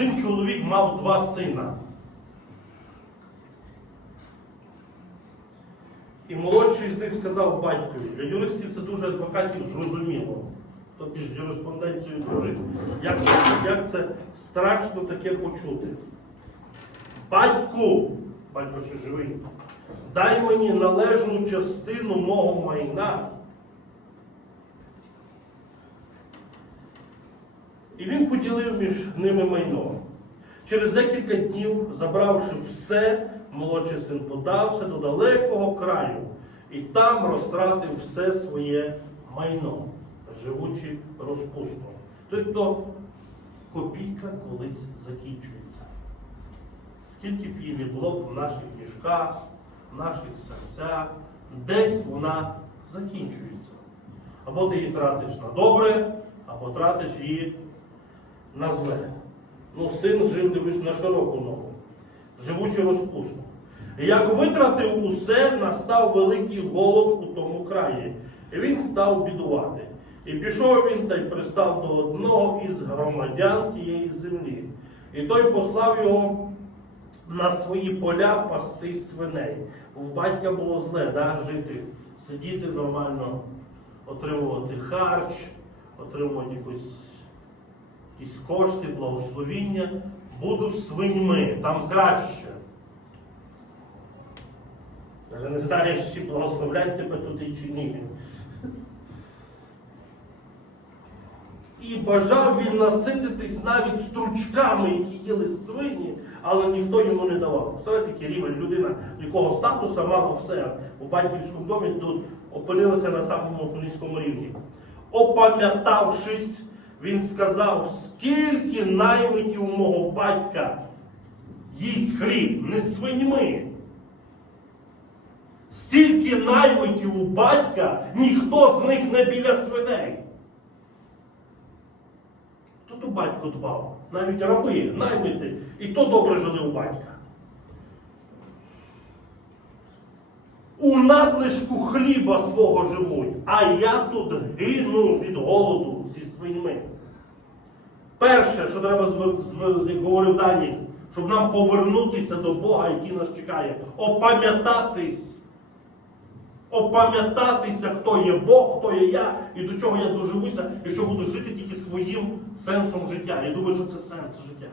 Один чоловік мав два сина. І молодший з них сказав батькові, для юристів це дуже адвокатів зрозуміло. Хто між юриспонденцією дружить, як, як це страшно таке почути. Батьку, батько ще живий, дай мені належну частину мого майна. І він поділив між ними майно. Через декілька днів, забравши все, молодший син подався до далекого краю і там розтратив все своє майно, живучи розпустом. Тобто копійка колись закінчується. Скільки б її не було в наших мішках, в наших серцях, десь вона закінчується. Або ти її тратиш на добре, або тратиш її на зле. Ну, син жив, дивлюсь, на широку ногу, живучи розпустно. Як витратив усе, настав великий голод у тому краї, і він став бідувати. І пішов він та й пристав до одного із громадян тієї землі. І той послав його на свої поля пасти свиней. В батька було зле, да, жити, сидіти нормально, отримувати харч, отримувати якусь якісь кошти, благословіння, буду свиньми, там краще. Даже не знаєш, чи благословлять тебе туди чи ні. І бажав він насититись навіть стручками, які їли свині, але ніхто йому не давав. Представляєте, який рівень людина, якого статуса мало все у батьківському домі, тут опинилася на самому низькому рівні. Опам'ятавшись, він сказав, скільки наймитів мого батька їсть хліб, не свиньми. Стільки наймитів у батька, ніхто з них не біля свиней. Тут у батько дбав, навіть раби, наймити, і то добре жили у батька. У надлишку хліба свого живуть, а я тут гину від голоду свиньми. Перше, що треба, говорив Дані, щоб нам повернутися до Бога, який нас чекає, опам'ятатись. Опам'ятатися, хто є Бог, хто є я і до чого я доживуся, якщо буду жити тільки своїм сенсом життя. Я думаю, що це сенс життя.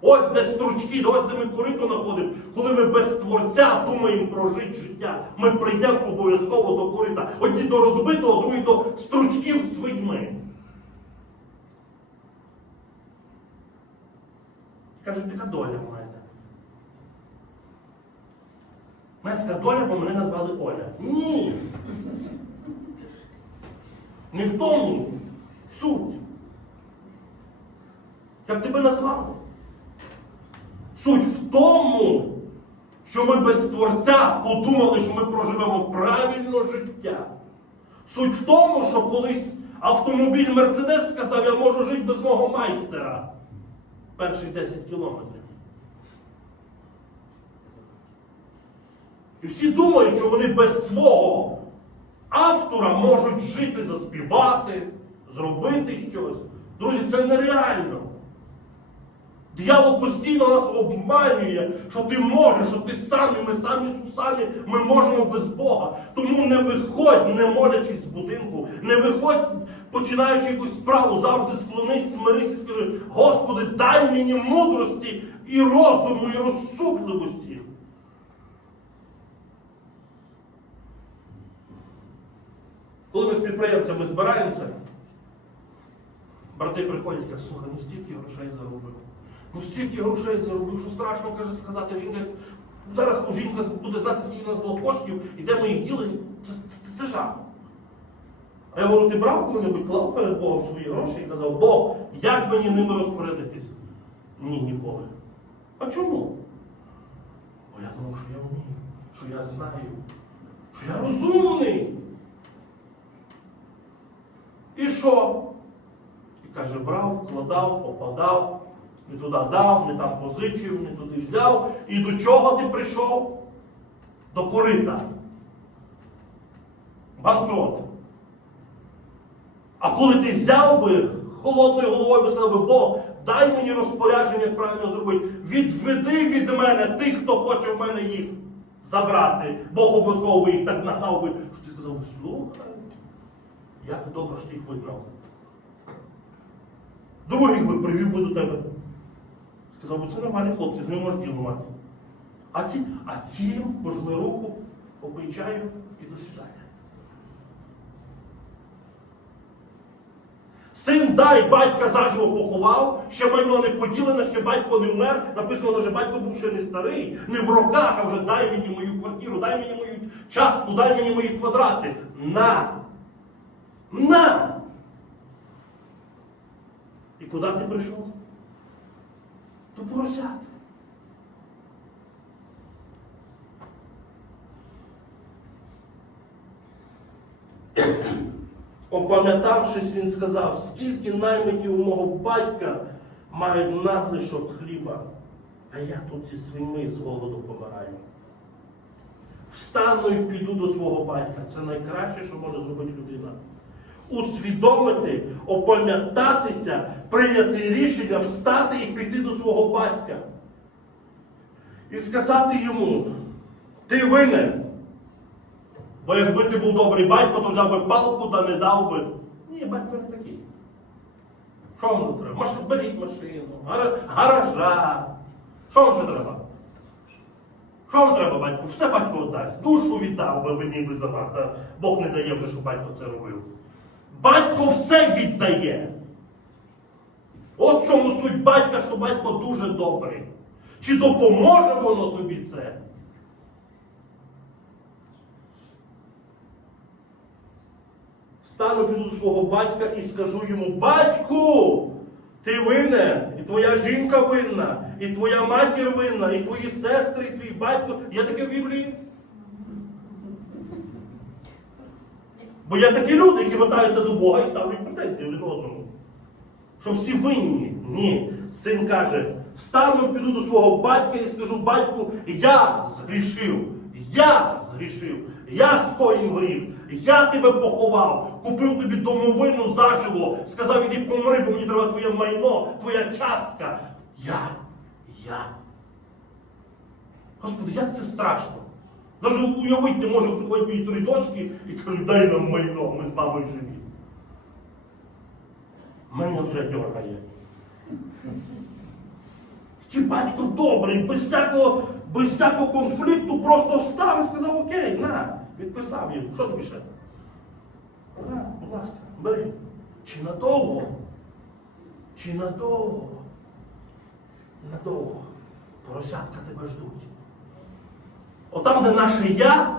Ось де стручки, ось де ми корито знаходимо, коли ми без творця думаємо про життя життя. Ми прийдемо обов'язково до корита. Одні до розбитого, другі до стручків з свиньми. Кажуть, така доля в мене. У мене така доля, бо мене назвали Оля. Ні. Не в тому суть. Як тебе назвали? Суть в тому, що ми без Творця подумали, що ми проживемо правильно життя. Суть в тому, що колись автомобіль Мерседес сказав, я можу жити без мого майстера. Перші 10 кілометрів. І всі думають, що вони без свого автора можуть жити, заспівати, зробити щось. Друзі, це нереально. Дьявол постійно нас обманює, що ти можеш, що ти сам, ми самі Сусані, ми можемо без Бога. Тому не виходь, не молячись з будинку, не виходь, починаючи якусь справу, завжди склонись, смирись і скажи, Господи, дай мені мудрості і розуму, і розсудливості. Коли ми з підприємцями збираємося, брати приходять і кажуть, слухай, ну стільки грошей заробив. Ну стільки грошей заробив, що страшно каже сказати. Жінка, зараз жінка буде знати, скільки у нас було коштів, і де ми їх діли, це, це, це жах. А я говорю, ти брав коли-небудь клав перед Богом свої гроші і казав, Бог, як мені ними розпорядитись? Ні, ніколи. А чому? Бо я думав, що я вмію, що я знаю, що я розумний. І що? І каже, брав, вкладав, попадав, не туди дав, не там позичив, не туди взяв. І до чого ти прийшов? До корита. Банкрот. А коли ти взяв би холодною головою би сказав би, Бог, дай мені розпорядження, як правильно зробити. Відведи від мене тих, хто хоче в мене їх забрати. Бог обов'язково би їх так нагнав би, що ти сказав би, слухай, як добре, що ти їх вигнав. Других би привів би до тебе. Сказав би, це нормальні хлопці, з ними можеш діло мати. А ці, а ці пожми руку, попий і до свидання. Син дай батька заживо поховав, ще майно не поділене, ще батько не вмер. Написано, що батько був ще не старий, не в роках, а вже дай мені мою квартиру, дай мені мою частку, дай мені мої квадрати. На! На! І куди ти прийшов? До поросят. Опам'ятавшись, він сказав, скільки наймитів у мого батька мають надлишок хліба, а я тут зі свиньми з голоду помираю. Встану і піду до свого батька. Це найкраще, що може зробити людина. Усвідомити, опам'ятатися, прийняти рішення, встати і піти до свого батька. І сказати йому, ти винен. Бо якби ти був добрий батько, то взяв би палку та не дав би. Ні, батько не такий. Що вам треба? Маш... Беріть машину, гаража. Що вам ще треба? Що вам треба, батько? Все батько віддасть. Душу віддав би ніби за вас. Та Бог не дає вже, щоб батько це робив. Батько все віддає. От чому суть батька, що батько дуже добрий. Чи допоможе воно тобі це? Стану піду до свого батька і скажу йому: Батьку, ти винен, і твоя жінка винна, і твоя матір винна, і твої сестри, і твій батько. Є таке в Біблії? Бо є такі люди, які вертаються до Бога і ставлять претензії один одному. Що всі винні. Ні. Син каже: встану, піду до свого батька і скажу, батьку, я згрішив, я згрішив, я скоїв гріх, я тебе поховав, купив тобі домовину заживо, сказав, іди помри, бо мені треба твоє майно, твоя частка. Я, я. Господи, як це страшно. Навіть уявити не можу, приходять мої три дочки і кажуть, дай нам майно, ми з мамою живі. Мене вже дьоргає. Ті батько добрий, без всякого, без всякого конфлікту просто встав і сказав, окей, на, відписав їм. Що тобі ще? На, будь ласка, бери. Чи надовго? Чи надовго? Надовго. Поросятка тебе ждуть. Отам, де наше я,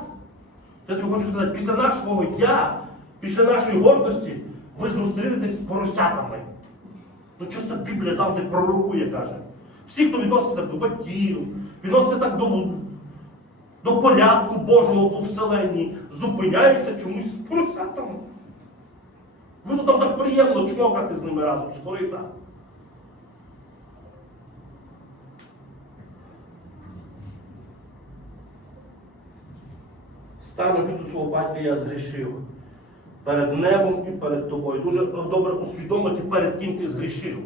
я тобі хочу сказати, після нашого я, після нашої гордості, ви зустрінетесь з поросятами. Ну, часто Біблія завжди пророкує, каже. Всі, хто відноситься так до батьків, відноситься так до, до порядку Божого по вселенні, зупиняються чомусь з поросятами. Ви ну, там так приємно чмокати з ними разом, з корита. Стану піду свого батька, я згрішив. Перед небом і перед тобою. Дуже добре усвідомити, перед ким ти згрішив.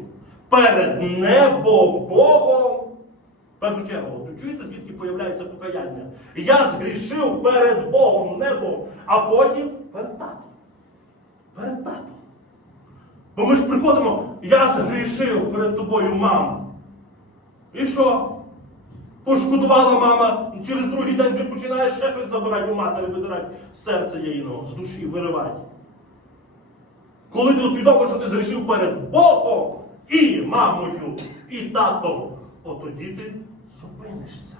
Перед небом, Богом. Першу чергу, чуєте, звідки появляється покаяння? Я згрішив перед Богом, небом, а потім перед татом. Перед татом. Бо ми ж приходимо, я згрішив перед тобою, мам. І що? Пошкодувала мама, через другий день ти починаєш ще щось забирати у матері, видирати серце яїного, з душі виривати. Коли ти усвідомиш, що ти зрішив перед Богом і мамою, і татом, от тоді ти зупинишся.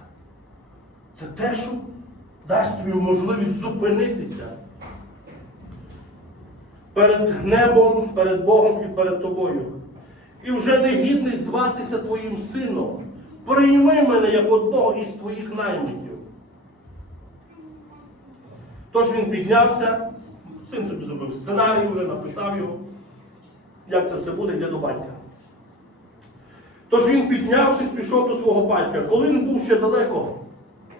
Це те, що дасть тобі можливість зупинитися. Перед небом, перед Богом і перед тобою. І вже не гідний зватися твоїм сином. Прийми мене як одного із твоїх наймитів. Тож він піднявся, син собі зробив сценарій, вже написав його, як це все буде, йде до батька. Тож він, піднявшись, пішов до свого батька. Коли він був ще далеко,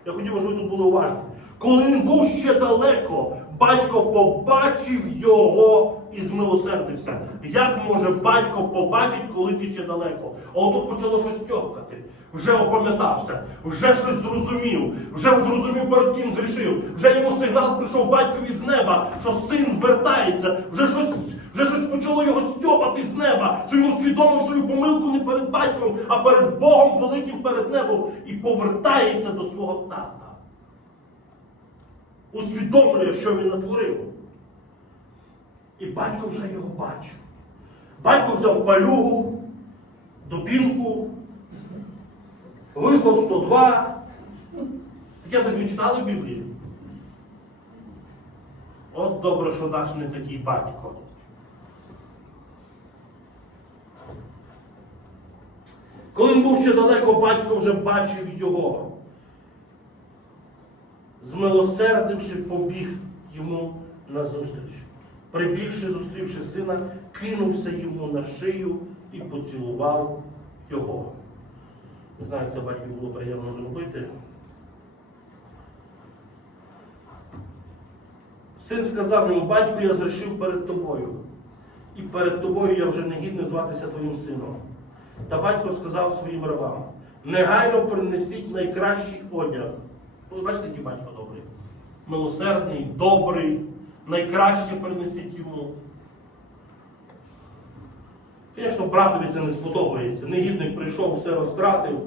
я хотів, щоб ви тут були уважні. Коли він був ще далеко, батько побачив його і змилосердився. Як може батько побачить, коли ти ще далеко? А отут почало щось тьохкати. Вже опам'ятався, вже щось зрозумів, вже зрозумів, перед ким зрішив. Вже йому сигнал прийшов батькові з неба, що син вертається, вже щось, вже щось почало його стьопати з неба, що йому свідомо свою помилку не перед батьком, а перед Богом великим перед небом, і повертається до свого тата усвідомлює, що він натворив. І батько вже його бачив. Батько взяв палюгу, дубінку, визвав 102. Таке десь ви читали в Біблії? От добре, що наш не такий батько. Коли він був ще далеко, батько вже бачив його змилосердивши, побіг йому назустріч. Прибігши, зустрівши сина, кинувся йому на шию і поцілував його. Не знаю, це батьку було приємно зробити. Син сказав йому, батьку, я зрішив перед тобою. І перед тобою я вже не гідний зватися твоїм сином. Та батько сказав своїм рабам, негайно принесіть найкращий одяг. Ви бачите, який батько добрий. Милосердний, добрий, найкраще принесіть йому. Звісно, братові це не сподобається. Негідник прийшов, все розтратив,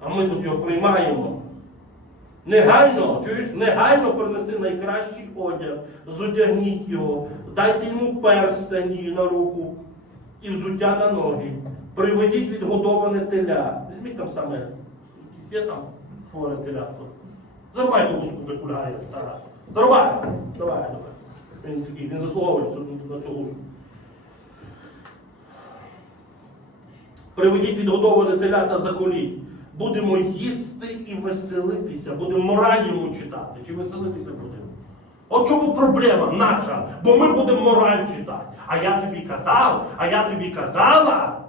а ми тут його приймаємо. Негайно, чуєш, негайно принеси найкращий одяг, зодягніть його, дайте йому перстені на руку і взуття на ноги. Приведіть відгодоване теля. Візьміть там саме, є там хворе телятко. Зарубай ту гуску вже кульгає стара. Зарубай! Давай, давай. Він такий, він заслуговує на цю гуску. Приведіть відгодоване телята заколіть. Будемо їсти і веселитися, будемо мораль йому читати, чи веселитися будемо. От чому проблема наша, бо ми будемо мораль читати. А я тобі казав, а я тобі казала.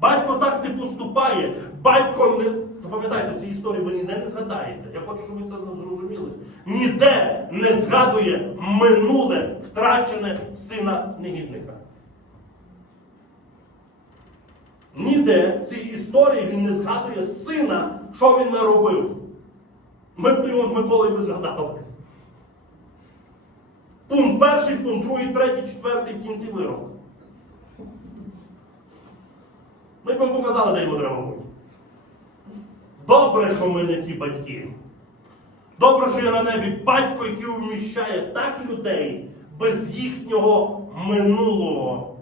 Батько так не поступає. Батько не. Пам'ятаєте, в цій історії ви ніде не згадаєте. Я хочу, щоб ви це зрозуміли. Ніде не згадує минуле втрачене сина негідника. Ніде в цій історії він не згадує сина, що він наробив. Ми б йому з Миколою би згадали. Пункт перший, пункт другий, третій, четвертий в кінці вирок. Ми б вам показали, де йому треба бути. Добре, що ми не ті батьки. Добре, що є на небі батько, який вміщає так людей без їхнього минулого.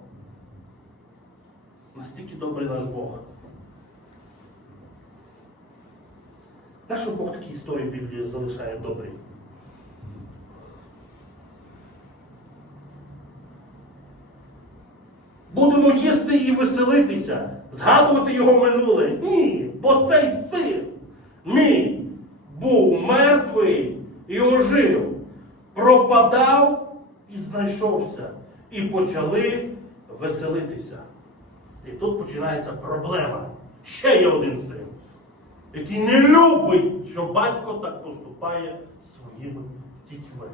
Настільки добрий наш Бог. Нащо Бог такі історії в Біблії залишає добрі? Будемо їсти і веселитися, згадувати його минуле. Ні, бо цей син мій був мертвий і ожив, пропадав і знайшовся, і почали веселитися. І тут починається проблема. Ще є один син, який не любить, що батько так поступає своїми дітьми.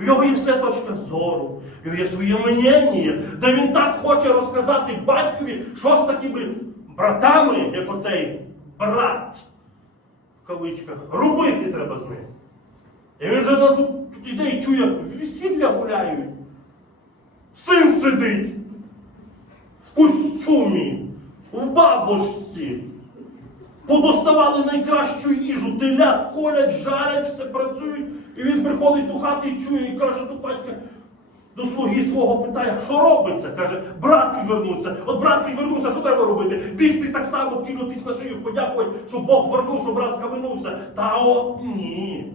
В нього є все точка зору, в нього є своє мнення, де він так хоче розказати батькові, що з такими братами, як оцей брат, в кавичках, робити треба з ним. І він вже тут, тут іде і чує, весілля гуляють. Син сидить в костюмі, в бабушці. Подоставали найкращу їжу, телят колять, жарять, все працюють. І він приходить до хати і чує, і каже до батька, до слуги свого питає, що робиться? Каже, брат вернуться. От брат твій вернувся, що треба робити? Бігти так само, кинутись на шию, подякувати, що Бог вернув, що брат схаменувся. Та от ні.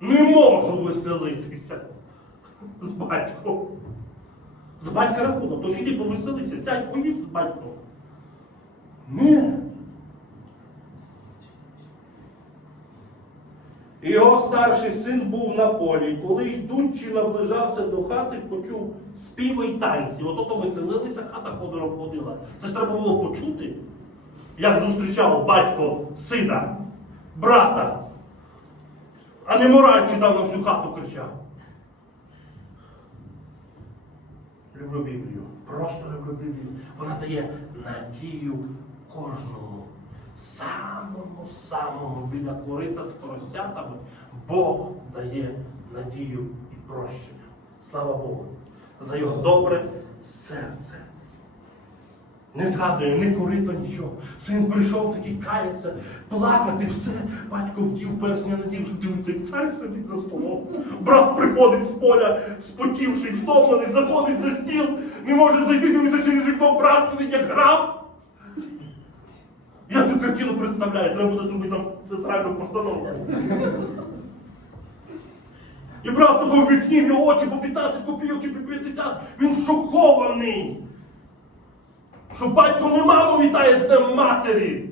Не можу веселитися з батьком. З батька рахунок, тож іди повеселися, сядь, поїдь з батьком. Ні. Його старший син був на полі, коли йдучи наближався до хати, почув співи й танці. Ото то веселилися, хата ходором ходила. Це ж треба було почути, як зустрічав батько сина, брата. А не мораль читав на всю хату кричав. Люблю Біблію. Просто люблю Біблію. Вона дає надію кожному. Самому, самому біля корита з поросятами Бог дає надію і прощення. Слава Богу. За його добре серце. Не згадує, не корито нічого. Син прийшов такий кається, плакати, все. Батько вдів персня надів, що дивиться, як цар сидить за столом. Брат приходить з поля, спотівший, втомлений, заходить за стіл, не може зайти, дивиться через вікно, брат сидить, як граф. Я цю картину представляю, треба буде зробити там театральну постановку. І брат того в вікні, очі по 15 копійок чи по 50, він шокований. Що батько не маму вітає з днем матері.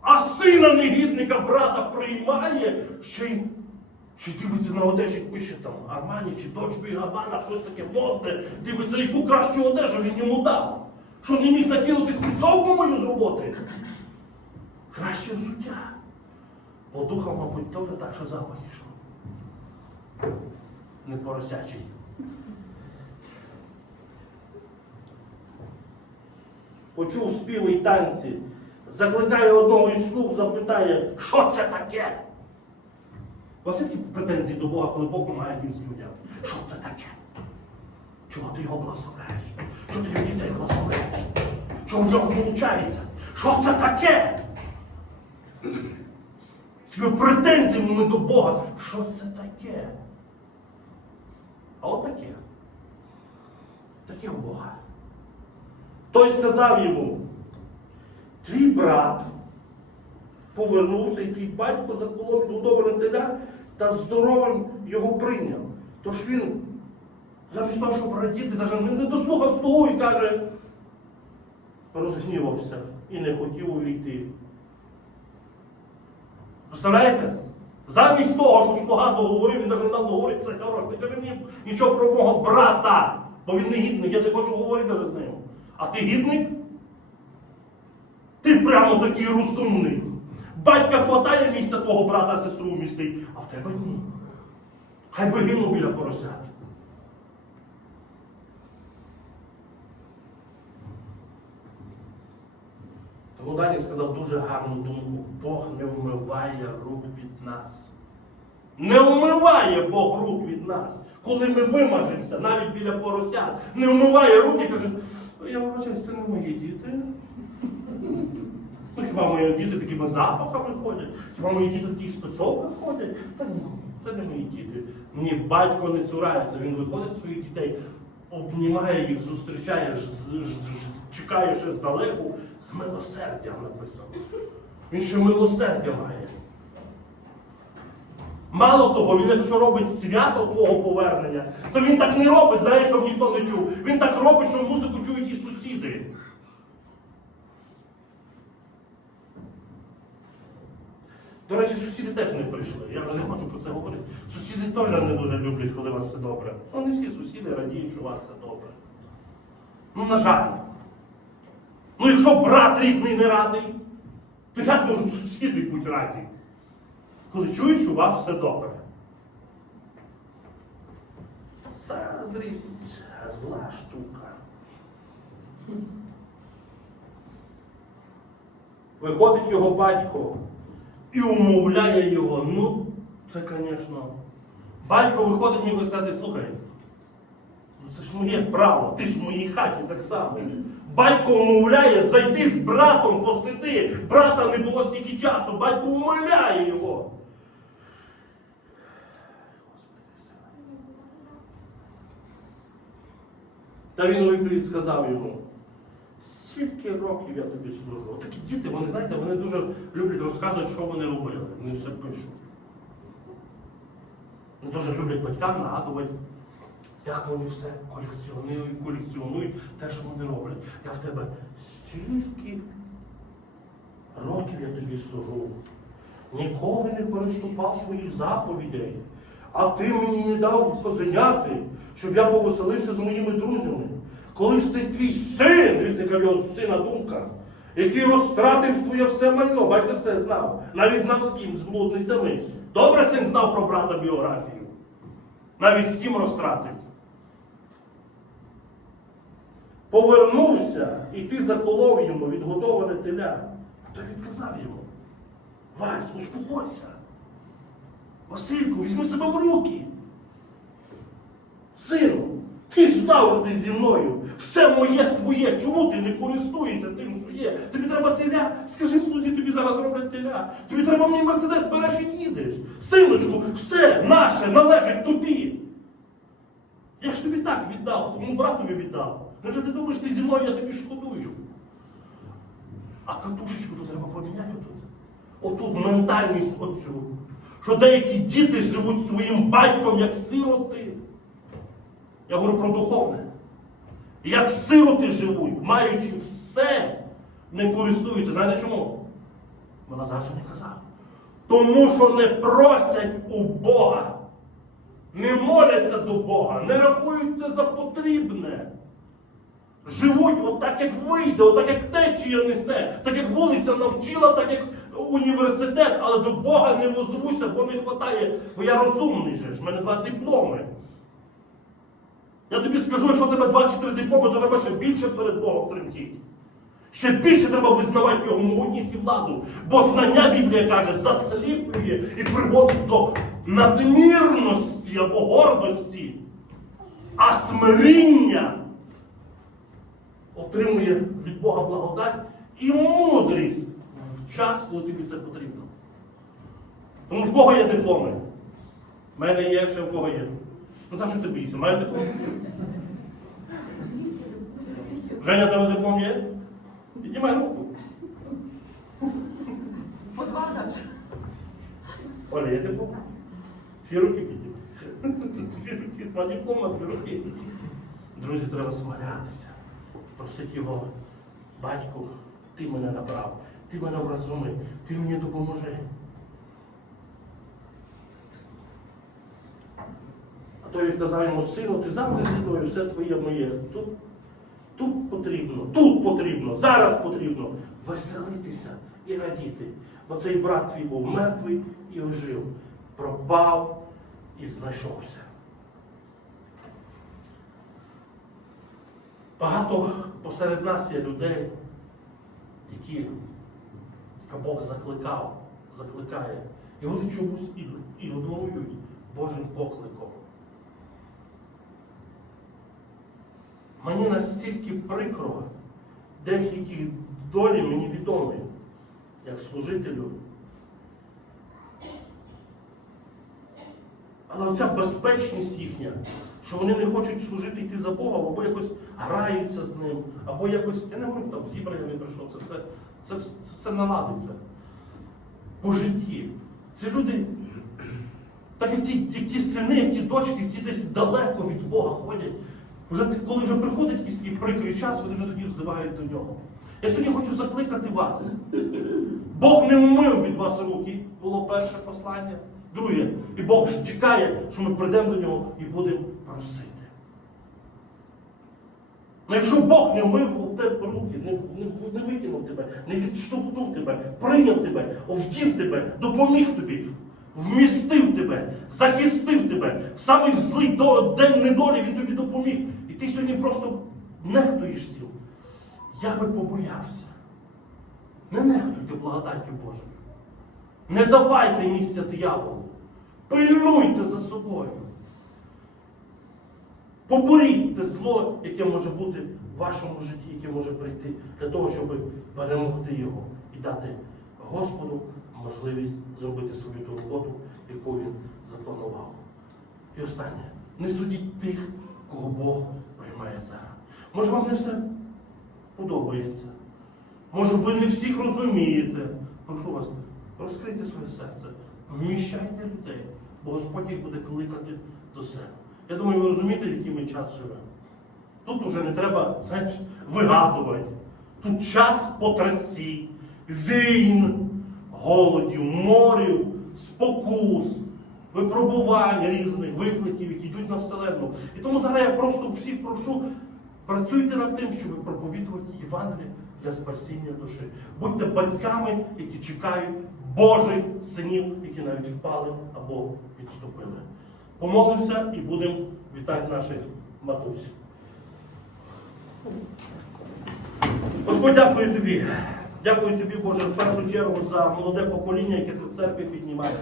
А сина негідника брата приймає, ще й ще дивиться на одежі, пише там Армані чи дочку і Габана, щось таке модне, дивиться, яку кращу одежу він йому дав. Що не міг накинути спецовку мою з роботи. Краще взуття. Бо духа, мабуть, теж так, що запах ішов. Не поросячий. Почув співи й танці, закликає одного із слуг, запитає, що це таке? У вас є такі претензії до Бога, коли Бог помагає якимсь людям? Що це таке? Чого ти його благословляєш? Чого ти його дітей благословляєш? Чого в нього виходить? Що це таке? Тебе не до Бога. Що це таке? А от таке. Таке у Бога. Той сказав йому, твій брат повернувся, і твій батько заколов відгодоване теля та здоровим його прийняв. Тож він, замість того, щоб радіти, навіть не- не дослухав слугу і каже, розгнівався і не хотів увійти. Представляєте? Замість того, щоб слуга договорив, він навіть нам договорить це хороше. Не каже мені нічого про мого брата, бо він не гідник, я не хочу говорити з ним. А ти гідник? Ти прямо такий розумний. Батька хватає місця твого брата, сестру вмістить, а в тебе ні. Хай би гинув біля поросят. Тому Дані сказав дуже гарну думку. Бог не вмиває рук від нас. Не вмиває Бог рук від нас. Коли ми вимажемося, навіть біля поросят, не вмиває руки, каже, я вибачаюсь, це не мої діти. Ну, хіба мої діти такими запахами ходять? Хіба мої діти такі спецовках ходять? Та ні, це не мої діти. Мені батько не цурається, він виходить своїх дітей, обнімає їх, зустрічає, ж- ж- ж- чекає ще здалеку, з милосердям написано. Він ще милосердя має. Мало того, він якщо робить свято твого повернення, то він так не робить, знаєш, щоб ніхто не чув. Він так робить, що музику чують і сусіди. До речі, сусіди теж не прийшли. Я вже не хочу про це говорити. Сусіди теж не дуже люблять, коли у вас все добре. Ну, не всі сусіди радіють, що у вас все добре. Ну, на жаль. Ну, якщо брат рідний не радий, то як можуть сусіди бути раді? Коли чують, що у вас все добре. Заздрість зла штука. Виходить його батько і умовляє його. Ну, це, звісно. Батько виходить ніби сказати, слухай, ну це ж моє право, ти ж в моїй хаті так само. Батько умовляє зайти з братом посиди. Брата не було стільки часу, батько умовляє його. Та він відповідь сказав йому, скільки років я тобі служу. Такі діти, вони, знаєте, вони дуже люблять розказувати, що вони робили. Вони все пишуть. Вони дуже люблять батькам нагадувати, як вони все колекціонують, колекціонують те, що вони роблять. Я в тебе стільки років я тобі служу. Ніколи не переступав твоїх заповідей. А ти мені не дав козеняти, щоб я повеселився з моїми друзями. Коли ж цей твій син, дивіться, сина думка, який розтратив твоє все майно. Бачите, все знав. Навіть знав з ким, з блудницями. Добре син знав про брата біографію. Навіть з ким розтратив. Повернувся, і ти заколов йому відготоване теля. А той відказав йому. Вась, успокойся. Васильку, візьми себе в руки. Сину, ти ж завжди зі мною. Все моє твоє. Чому ти не користуєшся тим, є? Тобі треба теля. Скажи слузі, тобі зараз роблять теля. Тобі треба мені мерседес, береш і їдеш. Синочку, все наше належить тобі. Я ж тобі так віддав, тому братові віддав. Невже ти думаєш, ти зі мною я тобі шкодую? А катушечку то треба поміняти отут. Отут ментальність оцю. Що деякі діти живуть своїм батьком як сироти. Я говорю про духовне. Як сироти живуть, маючи все, не користуються. Знаєте чому? Вона зараз не казав. Тому що не просять у Бога, не моляться до Бога, не рахують це за потрібне. Живуть отак, як вийде, отак, як течія несе, так як вулиця навчила, так як університет, але до Бога не возвуся, бо не вистачає, бо я розумний же в мене два дипломи. Я тобі скажу, якщо у тебе два чи три дипломи, то треба ще більше перед Богом тремтіти. Ще більше треба визнавати його могутність і владу. Бо знання Біблія каже, засліплює і приводить до надмірності або гордості, а смиріння отримує від Бога благодать і мудрість в час, коли тобі це потрібно. Тому в кого є дипломи? В мене є, ще в кого є. Ну за що ти боїшся? Маєш диплом? Женя, тебе диплом є? Піднімай руку. По два. Оля, є диплом? Всі руки піднімай. Дві руки, два диплома, дві руки. Друзі, треба смирятися. Просить його, батьку, ти мене набрав, ти мене вразуми, ти мені допоможи. А той відказав йому, сину, ти завжди зі мною, все твоє моє. Тут, тут потрібно, тут потрібно, зараз потрібно веселитися і радіти. Бо цей брат твій був мертвий і ожив, пропав і знайшовся. Багато посеред нас є людей, які Бог закликав, закликає. І вони чомусь ігнорують Божим покликом. Мені настільки прикро, деякі долі мені відомі, як служителю. Але оця безпечність їхня, що вони не хочуть служити йти за Богом, або якось граються з ним, або якось, я не говорю, там зібрання не прийшов, це все, це, це все наладиться по житті. Це люди, так як ті, як ті сини, як ті дочки, які десь далеко від Бога ходять. Вже коли вже приходить якийсь такий прикрий час, вони вже тоді взивають до нього. Я сьогодні хочу закликати вас. Бог не вмив від вас руки, було перше послання. Друге, і Бог чекає, що ми прийдемо до нього і будемо просити. Ну якщо Бог не вмив тебе руки, не, не, не викинув тебе, не відштовхнув тебе, прийняв тебе, овдів тебе, допоміг тобі, вмістив тебе, захистив тебе, в самий злий до- день недолі він тобі допоміг. Ти сьогодні просто нехтуєш цим. Я би побоявся. Не нехтуйте благодаттю Божою. Не давайте місця дияволу. Пильнуйте за собою. Поборіть те зло, яке може бути в вашому житті, яке може прийти, для того, щоб перемогти його і дати Господу можливість зробити свою ту роботу, яку він запланував. І останнє. Не судіть тих, кого Бог приймає зараз. Може, вам не все подобається. Може, ви не всіх розумієте. Прошу вас, розкрийте своє серце, вміщайте людей, бо Господь їх буде кликати до себе. Я думаю, ви розумієте, в який ми час живемо. Тут уже не треба, знаєш, вигадувати. Тут час потрясінь, війн, голодів, морів, спокус, випробувань різних викликів, які вселенну. І тому зараз я просто всіх прошу, працюйте над тим, щоб проповідувати Євангеліє для спасіння душі. Будьте батьками, які чекають Божих синів, які навіть впали або відступили. Помолимося і будемо вітати наших матусь. Господь, дякую тобі. Дякую тобі, Боже, в першу чергу за молоде покоління, яке ти в церкві піднімаєш.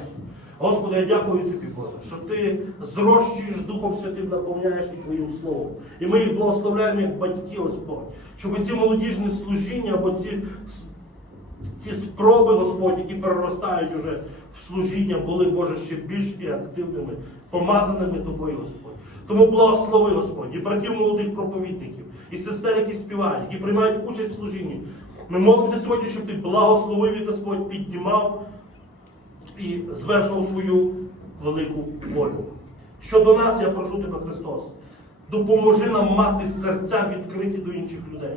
Господи, я дякую тобі, Боже, що ти зрощуєш Духом Святим, наповняєш і Твоїм Словом. І ми їх благословляємо як батьки, Господь, щоб ці молодіжні служіння або ці, ці спроби, Господь, які переростають уже в служіння, були, Боже, ще більш і активними, помазаними Тобою, Господь. Тому благослови, Господь, і братів молодих проповідників, і сестер, які співають, які приймають участь в служінні. Ми молимося сьогодні, щоб ти благословив і Господь піднімав і звершував свою велику волю. Щодо нас, я прошу тебе, Христос, допоможи нам мати серця відкриті до інших людей.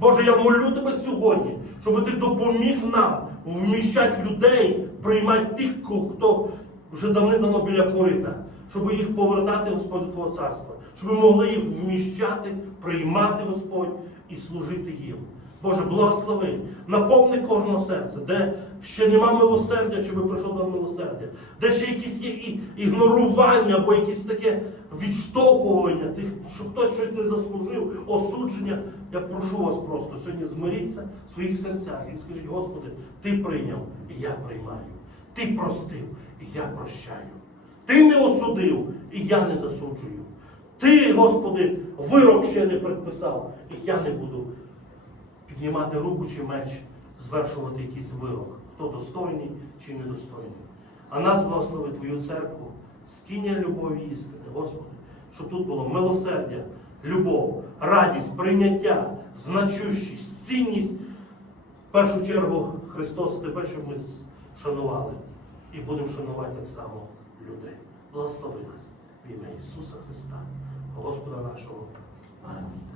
Боже, я молю тебе сьогодні, щоб ти допоміг нам вміщати людей, приймати тих, хто вже давним-давно біля корита, щоб їх повертати, Господь, Твого царства, щоб ми могли їх вміщати, приймати, Господь, і служити їм. Боже, благослови, наповни кожного серця, де ще нема милосердя, щоб прийшло до милосердя, де ще якісь є ігнорування або якесь таке відштовхування, тих, що хтось щось не заслужив, осудження. Я прошу вас просто сьогодні змиріться в своїх серцях і скажіть, Господи, Ти прийняв, і я приймаю. Ти простив, і я прощаю. Ти не осудив, і я не засуджую. Ти, Господи, вирок ще не предписав, і я не буду піднімати руку чи меч, звершувати якийсь вирок, хто достойний чи недостойний. А нас благослови Твою церкву, скиня любові істини, Господи, щоб тут було милосердя, любов, радість, прийняття, значущість, цінність. В першу чергу Христос тебе, щоб ми шанували і будемо шанувати так само людей. Благослови нас в ім'я Ісуса Христа, Господа нашого. Амінь.